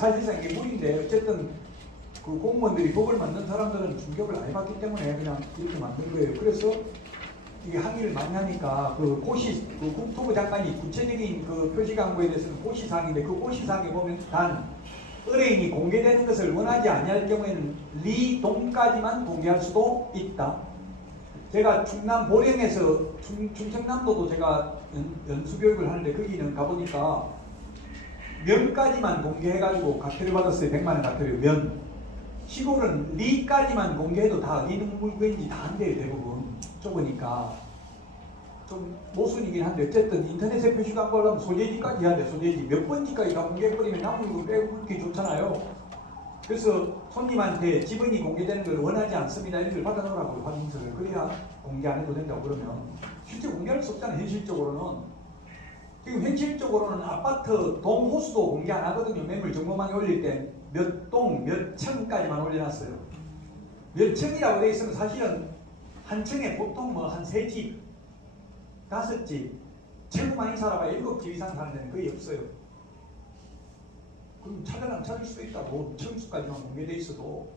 사실상 이게 무리인데 어쨌든 그 공무원들이 법을 만든 사람들은 충격을 많이 받기 때문에 그냥 이렇게 만든 거예요. 그래서 이게 항의를 많이 하니까 그 고시 그 국토부 장관이 구체적인 그 표시 광고에 대해서는 고시사항인데 그 고시사항에 보면 단 의뢰인이 공개되는 것을 원하지 아니할 경우에는 리 동까지만 공개할 수도 있다. 제가 충남 보령에서 충, 충청남도도 제가 연, 연수 교육을 하는데 거기는 가보니까 면까지만 공개해가지고 과태료 받았어요. 100만 원 과태료 면. 시골은 리까지만 공개해도 다 어디 있는 물건인지 다 한대요 대부분. 좁으니까. 좀 모순이긴 한데 어쨌든 인터넷에 표시 광고 하려면 소재지까지 해야 돼 소재지 몇 번지까지 다 공개해버리면 거 빼고 그렇게 좋잖아요. 그래서 손님한테 지분이 공개되는 걸 원하지 않습니다. 이런 걸 받아놓으라고 확인서를. 그래야 공개 안 해도 된다고 그러면. 실제 공개할 수 없잖아요 현실적으로는 지금 현실적으로는 아파트 동 호수도 공개 안 하거든요 매물 정보망에 올릴 때 몇 동, 몇 층까지만 올려놨어요. 몇 층이라고 돼 있으면 사실은 한 층에 보통 뭐 한 세 집, 다섯 집, 최고 많이 살아봐야 일곱 집 이상 사는 데는 거의 없어요. 그럼 찾아가면 찾을 수도 있다고 층수까지만 공개돼 있어도